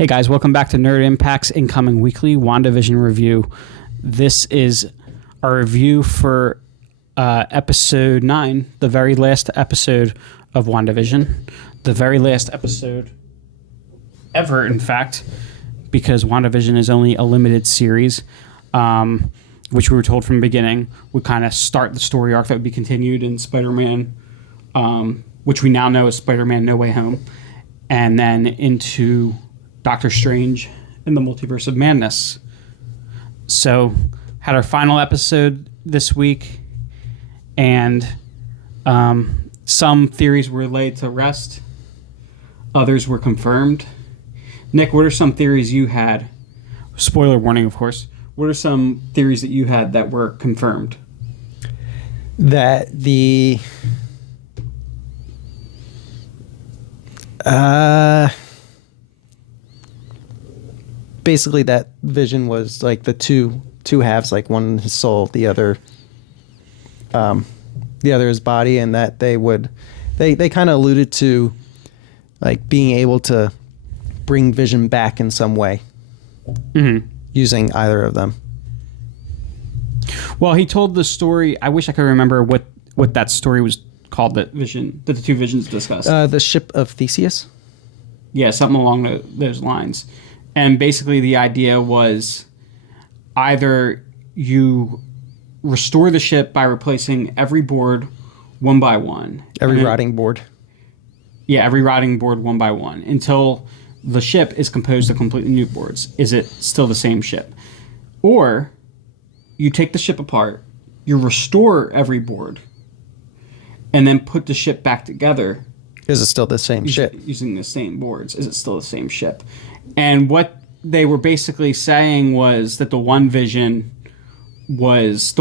Hey guys, welcome back to Nerd Impact's incoming weekly WandaVision review. This is our review for episode 9, the very last episode of WandaVision. The very last episode ever, in fact, because WandaVision is only a limited series, which we were told from the beginning would kind of start the story arc that would be continued in Spider-Man, which we now know is Spider-Man No Way Home, and then into Doctor Strange and the Multiverse of Madness. So, had our final episode this week, and some theories were laid to rest. Others were confirmed. Nick, what are some theories you had? Spoiler warning, of course. What are some theories that you had that were confirmed? That the... basically that Vision was like the two halves, like one his soul, the other his body, and that they kind of alluded to like being able to bring Vision back in some way, using either of them. Well, he told the story. I wish I could remember what that story was called that the two Visions discussed. The ship of Theseus. Yeah, something along those lines. And basically the idea was either you restore the ship by replacing every board one by one. Every rotting board. Yeah, every rotting board one by one until the ship is composed of completely new boards. Is it still the same ship? Or you take the ship apart, you restore every board, and then put the ship back together. Is it still the same ship? Using the same boards. Is it still the same ship? And what they were basically saying was that the White Vision was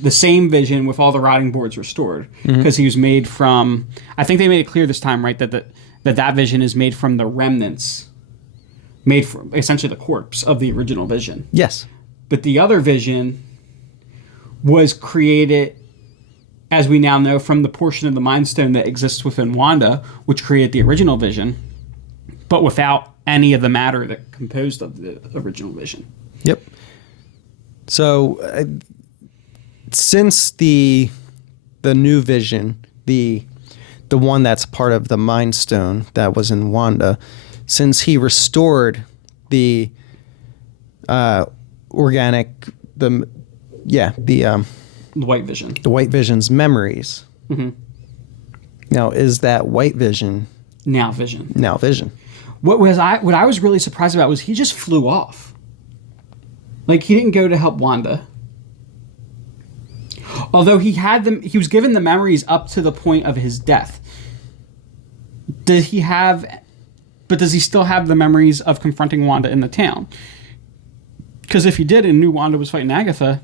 the same Vision with all the rotting boards restored, because he was made from, I think they made it clear this time, right, that Vision is made from the remnants, made from essentially the corpse of the original Vision. Yes. But the other Vision was created, as we now know, from the portion of the Mind Stone that exists within Wanda, which created the original Vision, but without any of the matter that composed of the original Vision. Yep. So, since the new Vision, the one that's part of the Mind Stone that was in Wanda, since he restored the organic, the White Vision. The White Vision's memories. Mm-hmm. Now, is that White Vision now Vision? Now Vision. What I was really surprised about was he just flew off. Like, he didn't go to help Wanda. Although he was given the memories up to the point of his death. Does he still have the memories of confronting Wanda in the town? Because if he did and knew Wanda was fighting Agatha,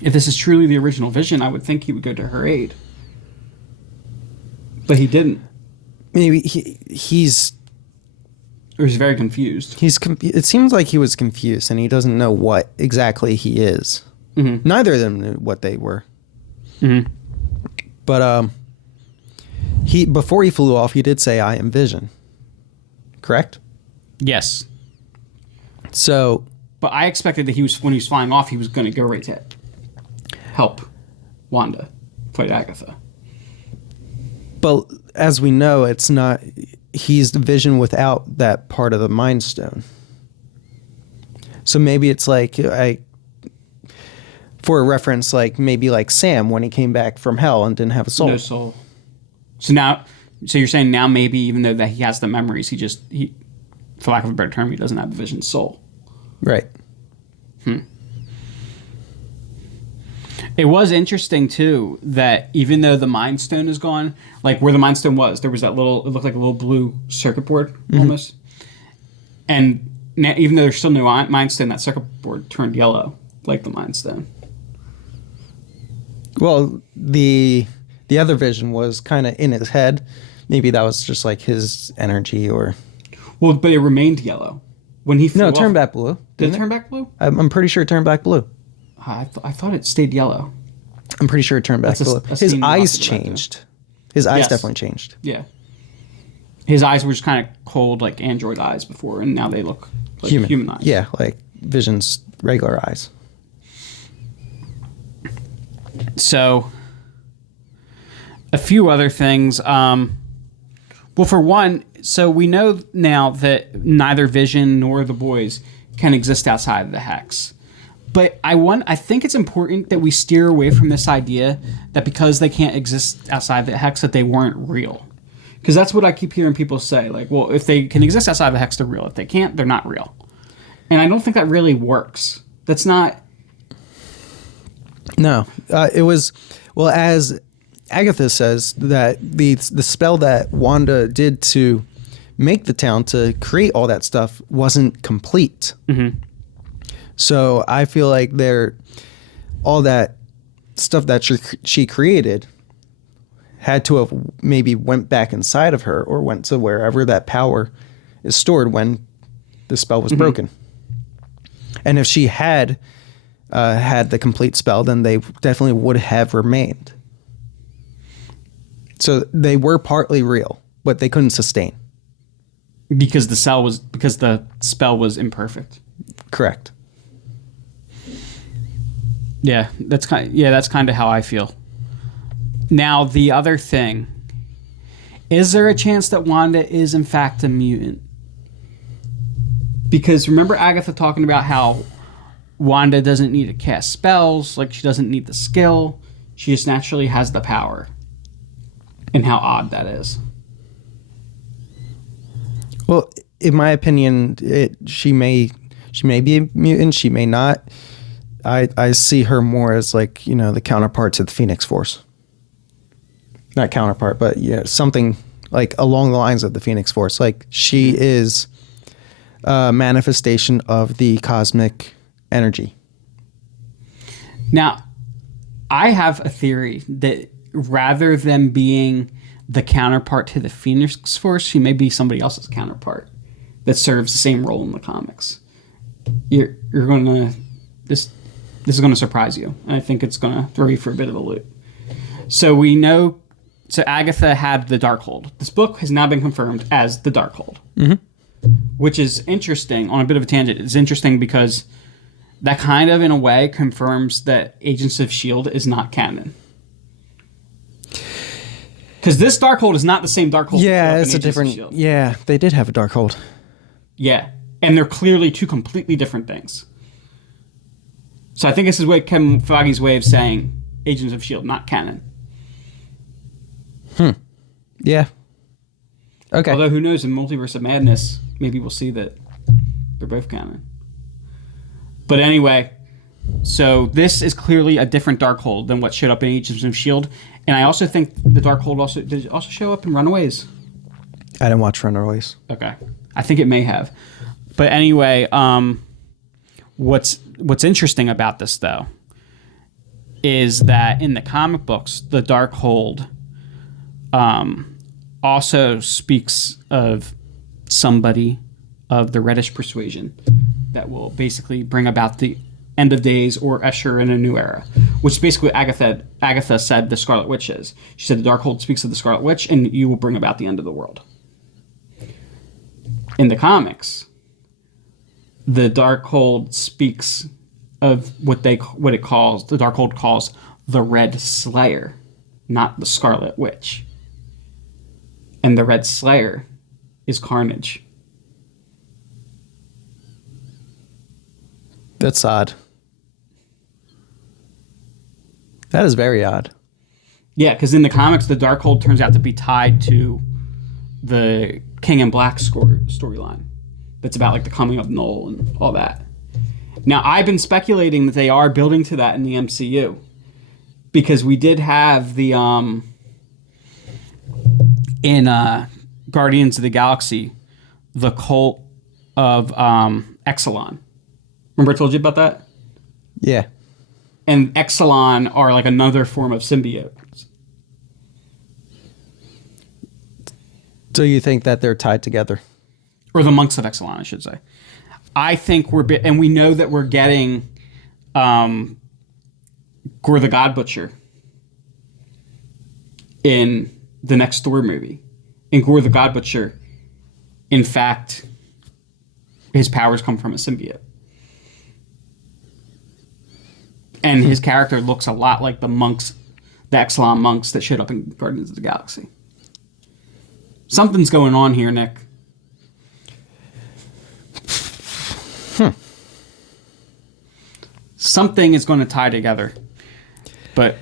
if this is truly the original Vision, I would think he would go to her aid. But he didn't. Maybe he's... Or he's very confused. It seems like he was confused, and he doesn't know what exactly he is. Mm-hmm. Neither of them knew what they were. Mm-hmm. But before he flew off, he did say, "I am Vision." Correct? Yes. So... But I expected that when he was flying off, he was going to go right to help Wanda fight Agatha. But as we know, it's not... He's the Vision without that part of the Mind Stone. So maybe it's like... for a reference, like maybe like Sam when he came back from hell and didn't have a soul. No soul. So you're saying now maybe even though that he has the memories, he for lack of a better term, he doesn't have the Vision's soul. Right. It was interesting too that even though the Mind Stone is gone, like where the Mind Stone was, there was that it looked like a little blue circuit board almost. And now, even though there's still no Mind Stone, that circuit board turned yellow like the Mind Stone. Well, the other Vision was kind of in his head. Maybe that was just like his energy, or... Well, but it remained yellow. When he flew No, it off, turned back blue. Did it turn back blue? I'm pretty sure it turned back blue. I thought it stayed yellow. I'm pretty sure it turned back blue. His eyes changed. His eyes Yes. definitely changed. Yeah. his eyes were just kind of cold, like android eyes before, and now they look like human eyes. Yeah, like Vision's regular eyes. So, a few other things. Well, for one, so we know now that neither Vision nor the boys can exist outside of the hex. But I think it's important that we steer away from this idea that because they can't exist outside the hex that they weren't real. Because that's what I keep hearing people say. Like, well, if they can exist outside the hex, they're real. If they can't, they're not real. And I don't think that really works. That's not... No. It was... Well, as Agatha says, that the spell that Wanda did to make the town, to create all that stuff, wasn't complete. Mm-hmm. So I feel like all that stuff that she created had to have maybe went back inside of her or went to wherever that power is stored when the spell was broken. And if she had had the complete spell, then they definitely would have remained. So they were partly real, but they couldn't sustain. Because the spell was imperfect. Correct. Yeah, that's kind of how I feel. Now, the other thing, is there a chance that Wanda is in fact a mutant? Because remember Agatha talking about how Wanda doesn't need to cast spells, like she doesn't need the skill, she just naturally has the power. And how odd that is. Well, in my opinion, she may be a mutant, she may not. I see her more as like, the counterpart to the Phoenix Force. Not counterpart, but something like along the lines of the Phoenix Force. Like she is a manifestation of the cosmic energy. Now, I have a theory that rather than being the counterpart to the Phoenix Force, she may be somebody else's counterpart that serves the same role in the comics. You're gonna this is gonna surprise you, and I think it's gonna throw you for a bit of a loop. So we know. So Agatha had the Darkhold. This book has now been confirmed as the Darkhold, which is interesting. On a bit of a tangent, it's interesting because that kind of, in a way, confirms that Agents of S.H.I.E.L.D. is not canon. Because this Darkhold is not the same Darkhold. Yeah, it's a different. Yeah, they did have a Darkhold. Yeah, and they're clearly two completely different things. So I think this is Kevin Feige's way of saying Agents of S.H.I.E.L.D. not canon. Yeah. Okay. Although who knows, in Multiverse of Madness, maybe we'll see that they're both canon. But anyway, so this is clearly a different Darkhold than what showed up in Agents of S.H.I.E.L.D. And I also think the Darkhold did it also show up in Runaways? I didn't watch Runaways. Okay. I think it may have. But anyway, what's interesting about this, though, is that in the comic books, the Darkhold also speaks of somebody of the Reddish persuasion that will basically bring about the end of days or usher in a new era, which basically Agatha said the Scarlet Witch is. She said the Darkhold speaks of the Scarlet Witch, and you will bring about the end of the world. In the comics, the Darkhold speaks of what the Darkhold calls the Red Slayer, not the Scarlet Witch. And the Red Slayer is Carnage. That's odd. That is very odd. Yeah, because in the comics, the Darkhold turns out to be tied to the King in Black storyline. That's about like the coming of Null and all that. Now, I've been speculating that they are building to that in the MCU. Because we did have the... in Guardians of the Galaxy, the cult of Exelon. Remember I told you about that? Yeah. And Exelon are like another form of symbiotes. So you think that they're tied together? Or the monks of Exelon, I should say. I think and we know that we're getting Gore the God Butcher in the next Thor movie. And Gore the God Butcher in fact, his powers come from a symbiote. And his character looks a lot like the monks, the Exelon monks that showed up in Guardians of the Galaxy. Something's going on here, Nick. Something is going to tie together. But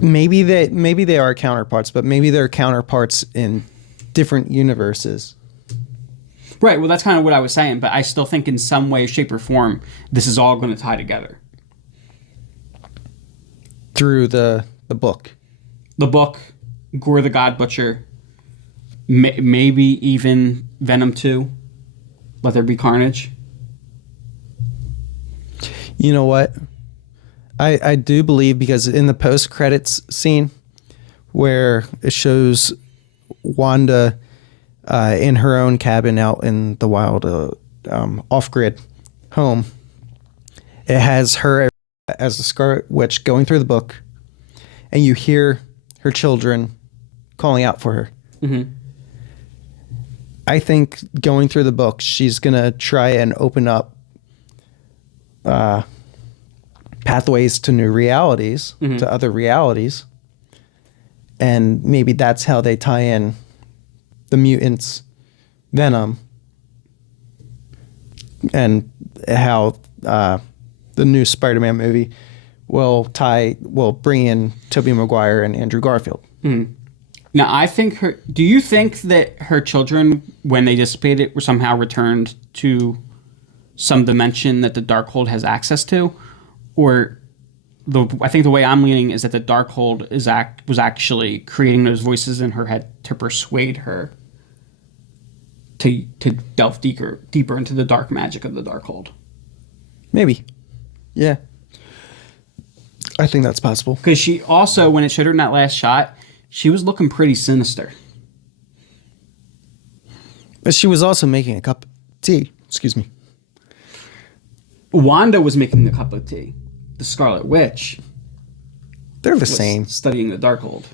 maybe they are counterparts, but maybe they're counterparts in different universes. Right, well, that's kind of what I was saying, but I still think in some way, shape, or form, this is all going to tie together. Through the book. The book, Gore the God Butcher, maybe even Venom 2, Let There Be Carnage. You know what? I do believe, because in the post-credits scene where it shows Wanda in her own cabin out in the wild, off-grid home, it has her as the Scarlet Witch going through the book, and you hear her children calling out for her. Mm-hmm. I think going through the book, she's going to try and open up pathways to new realities, mm-hmm. to other realities. And maybe that's how they tie in the mutants, Venom, and how the new Spider-Man movie will bring in Tobey Maguire and Andrew Garfield. Mm-hmm. Now, I think do you think that her children, when they dissipated, were somehow returned to some dimension that the Darkhold has access to? Or I think the way I'm leaning is that the Darkhold was actually creating those voices in her head to persuade her to delve deeper into the dark magic of the Darkhold. Maybe. Yeah. I think that's possible. Because she also, when it showed her in that last shot, she was looking pretty sinister. But she was also making a cup of tea. Excuse me. Wanda was making the cup of tea. The Scarlet Witch. They're the same. Studying the Darkhold.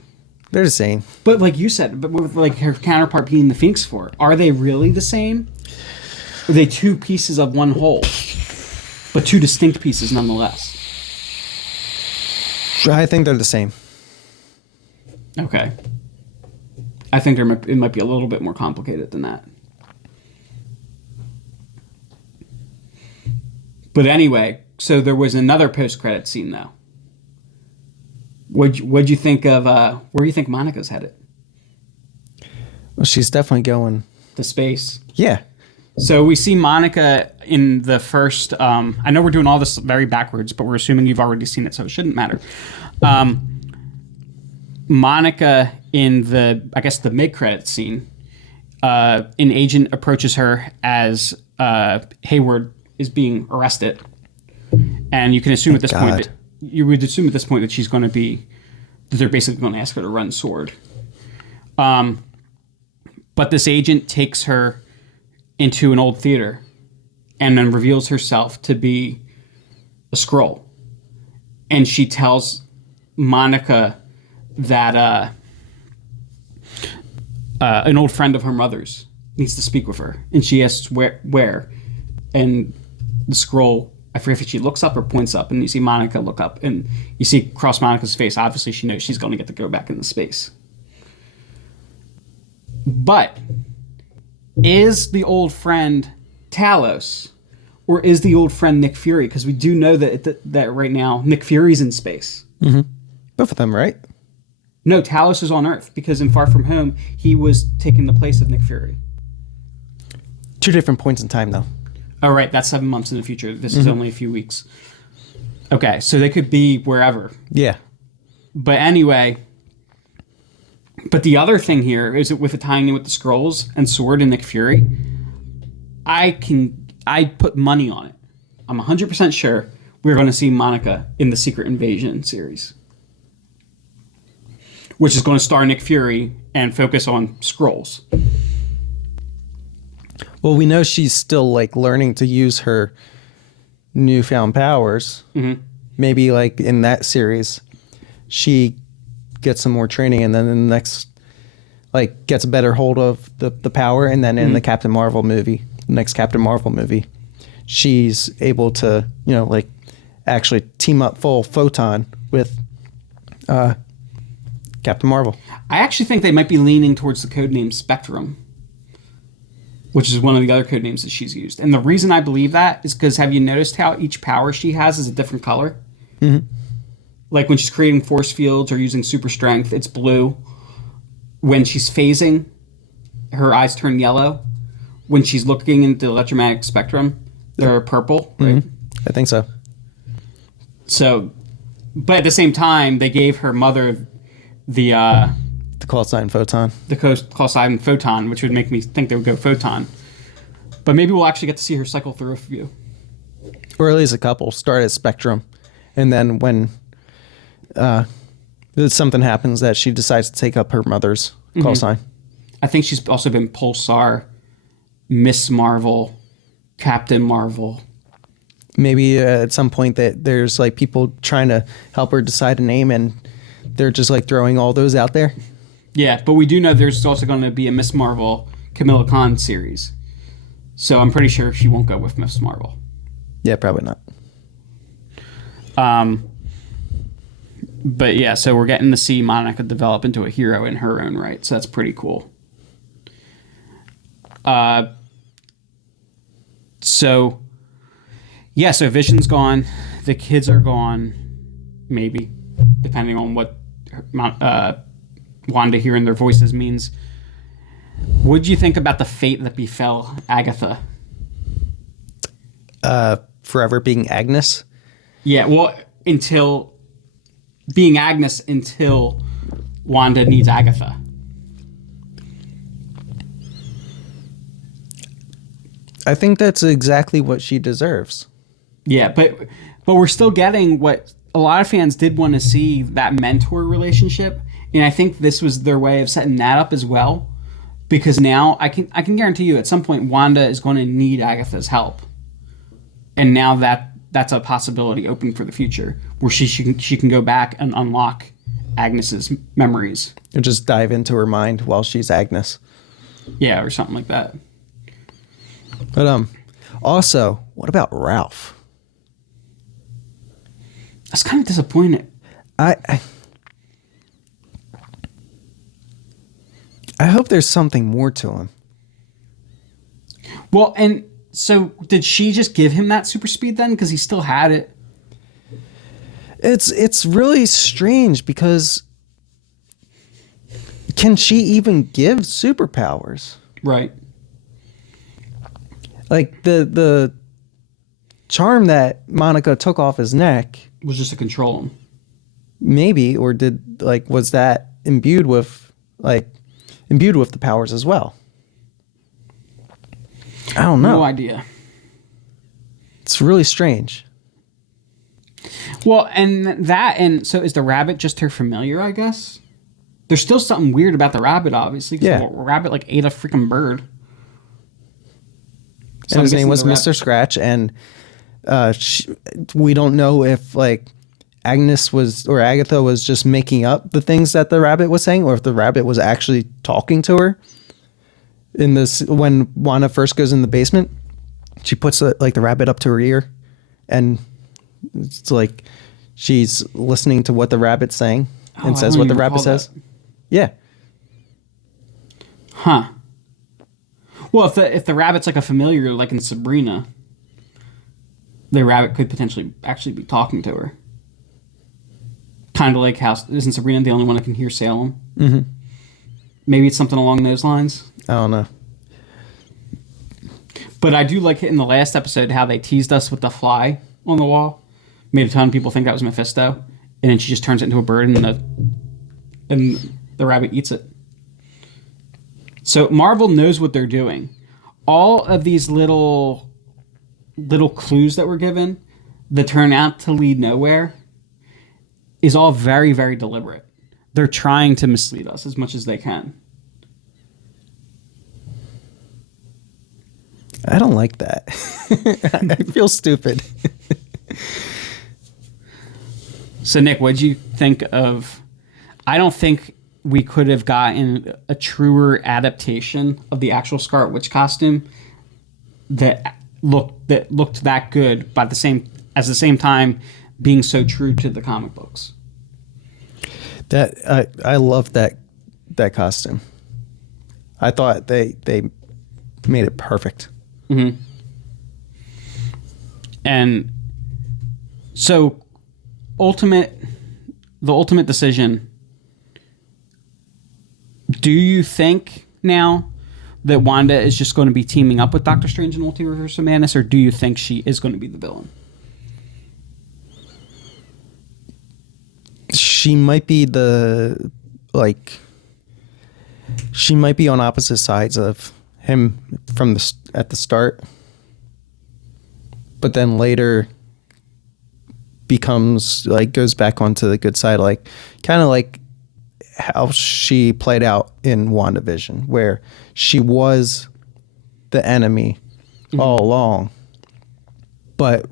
They're the same. But like you said, but with like her counterpart being the Phoenix Force, are they really the same? Or are they two pieces of one whole? But two distinct pieces nonetheless. I think they're the same. Okay. I think it might be a little bit more complicated than that. But anyway, so there was another post-credit scene, though. What'd you think of, where do you think Monica's headed? Well, she's definitely going to space. Yeah. So we see Monica in the first, I know we're doing all this very backwards, but we're assuming you've already seen it, so it shouldn't matter. Monica in the mid-credit scene, an agent approaches her as Hayward is being arrested. And you can assume at this point that she's going to be, that they're basically going to ask her to run sword. But this agent takes her into an old theater and then reveals herself to be a Skrull. And she tells Monica that an old friend of her mother's needs to speak with her. And she asks where. And the Skrull, I forget if she looks up or points up, and you see Monica look up, and you see across Monica's face, obviously she knows she's going to get to go back into space. But is the old friend Talos, or is the old friend Nick Fury? Because we do know that right now Nick Fury's in space. Mm-hmm. Both of them, right? No, Talos is on Earth, because in Far From Home, he was taking the place of Nick Fury. 2 different points in time, though. Oh, right. That's 7 months in the future. This is only a few weeks. Okay, so they could be wherever. Yeah. But anyway, but the other thing here is that with the tying in with the Skrulls and Sword and Nick Fury, I put money on it. I'm 100% sure we're going to see Monica in the Secret Invasion series, which is going to star Nick Fury and focus on Skrulls. Well, we know she's still learning to use her newfound powers. Mm-hmm. Maybe in that series, she gets some more training, and then in the next like gets a better hold of the power, and then in the Captain Marvel movie, the next Captain Marvel movie, she's able to, you know, like actually team up full photon with Captain Marvel. I actually think they might be leaning towards the codename Spectrum, which is one of the other code names that she's used. And the reason I believe that is because have you noticed how each power she has is a different color? Mm-hmm. Like when she's creating force fields or using super strength, it's blue. When she's phasing, her eyes turn yellow. When she's looking into the electromagnetic spectrum, they're purple, right? Mm-hmm. I think so. So, but at the same time, they gave her mother the call sign Photon. The call sign Photon, which would make me think they would go Photon. But maybe we'll actually get to see her cycle through a few. Or at least a couple. Start at Spectrum. And then when something happens that she decides to take up her mother's call sign. I think she's also been Pulsar, Miss Marvel, Captain Marvel. Maybe at some point that there's like people trying to help her decide a name and they're just like throwing all those out there. Yeah, but we do know there's also going to be a Miss Marvel Kamala Khan series. So I'm pretty sure she won't go with Miss Marvel. Yeah, probably not. But yeah, so we're getting to see Monica develop into a hero in her own right. So that's pretty cool. So Vision's gone. The kids are gone. Maybe, depending on what Wanda hearing their voices means. What do you think about the fate that befell Agatha? Forever being Agnes? Yeah, well, until being Agnes until Wanda needs Agatha. I think that's exactly what she deserves. Yeah, but we're still getting what a lot of fans did want to see, that mentor relationship. And I think this was their way of setting that up as well, because now I can guarantee you at some point Wanda is going to need Agatha's help, and now that's a possibility open for the future where she can go back and unlock Agnes's memories and just dive into her mind while she's Agnes. Yeah, or something like that. But also, what about Ralph? I was kind of disappointed. I hope there's something more to him. Well, and so did she just give him that super speed then? Because he still had it. It's really strange because can she even give superpowers? Right. Like the charm that Monica took off his neck was just to control him. Maybe, or was that imbued with the powers as well? I don't know. No idea. It's really strange. Well, and so is the rabbit just her familiar, I guess? There's still something weird about the rabbit, obviously, because the rabbit ate a freaking bird. So and his name was Mr. Scratch, and we don't know if Agnes or Agatha was just making up the things that the rabbit was saying, or if the rabbit was actually talking to her. In this, when Wanda first goes in the basement, she puts the rabbit up to her ear, and it's like she's listening to what the rabbit's saying and says what the rabbit says. Yeah. Huh. Well, if the rabbit's like a familiar, like in Sabrina, the rabbit could potentially actually be talking to her. Kind of like how, isn't Sabrina the only one that can hear Salem? Mm-hmm. Maybe it's something along those lines. I don't know. But I do like it in the last episode how they teased us with the fly on the wall. Made a ton of people think that was Mephisto. And then she just turns it into a bird and the rabbit eats it. So Marvel knows what they're doing. All of these little clues that were given that turn out to lead nowhere is all very, very deliberate. They're trying to mislead us as much as they can. I don't like that. I feel stupid. So Nick, what'd you think of... I don't think we could have gotten a truer adaptation of the actual Scarlet Witch costume that looked that good, but at the same time being so true to the comic books. That I loved that costume. I thought they made it perfect. Mm-hmm. And so, the ultimate decision. Do you think now that Wanda is just going to be teaming up with Doctor Strange in Multiverse of Madness, or do you think she is going to be the villain? She might be she might be on opposite sides of him at the start, but then later goes back onto the good side, kind of like how she played out in WandaVision, where she was the enemy all along, but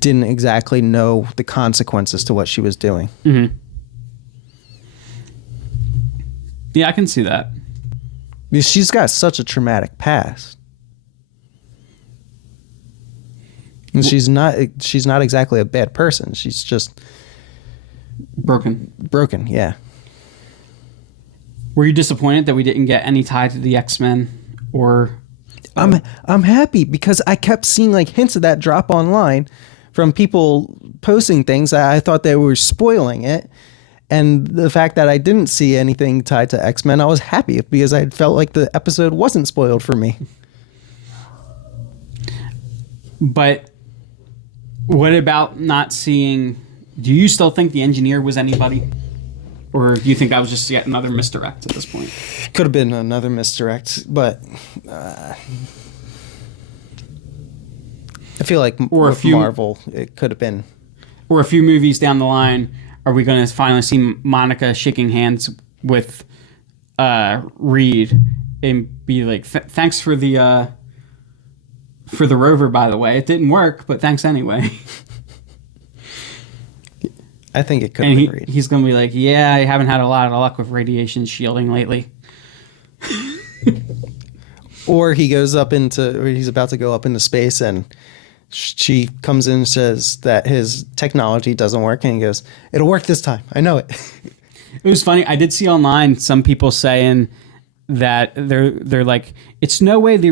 didn't exactly know the consequences to what she was doing. Mm-hmm. Yeah, I can see that. Because she's got such a traumatic past. And she's not exactly a bad person. She's just broken, yeah. Were you disappointed that we didn't get any tie to the X-Men or I'm happy because I kept seeing hints of that drop online from people posting things. I thought they were spoiling it. And the fact that I didn't see anything tied to X-Men, I was happy because I felt like the episode wasn't spoiled for me. But what about not seeing... Do you still think the engineer was anybody? Or do you think that was just yet another misdirect at this point? Could have been another misdirect, but... I feel like with Marvel, it could have been... Or a few movies down the line... Are we going to finally see Monica shaking hands with Reed and be like, "Thanks for the rover, by the way. It didn't work, but thanks anyway." I think it could have been Reed. He's going to be like, "Yeah, I haven't had a lot of luck with radiation shielding lately." Or he's about to go up into space and she comes in and says that his technology doesn't work, and he goes, "It'll work this time. I know it." It was funny. I did see online some people saying that they're like, it's no way the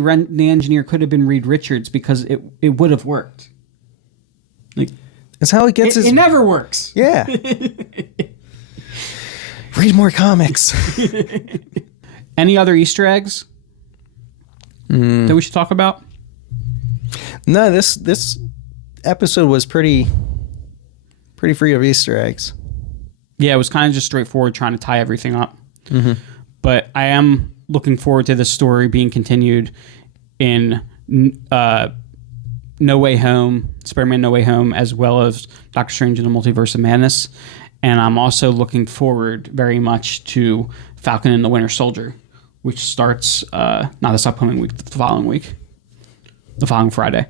engineer could have been Reed Richards because it would have worked. Like, that's how he gets his... It never works. Yeah. Read more comics. Any other Easter eggs that we should talk about? No, this episode was pretty free of Easter eggs. Yeah, it was kind of just straightforward, trying to tie everything up. Mm-hmm. But I am looking forward to this story being continued in No Way Home, Spider-Man No Way Home, as well as Doctor Strange in the Multiverse of Madness. And I'm also looking forward very much to Falcon and the Winter Soldier, which starts not this upcoming week, the following Friday.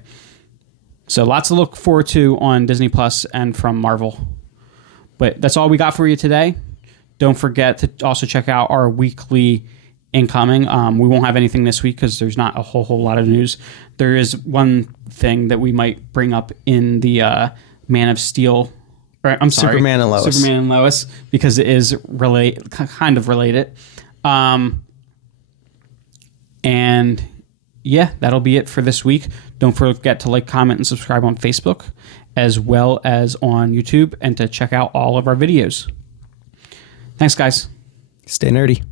So lots to look forward to on Disney Plus and from Marvel. But that's all we got for you today. Don't forget to also check out our weekly incoming. We won't have anything this week because there's not a whole lot of news. There is one thing that we might bring up in the Man of Steel. Superman and Lois, because it is kind of related. And yeah, that'll be it for this week. Don't forget to like, comment, and subscribe on Facebook, as well as on YouTube, and to check out all of our videos. Thanks, guys. Stay nerdy.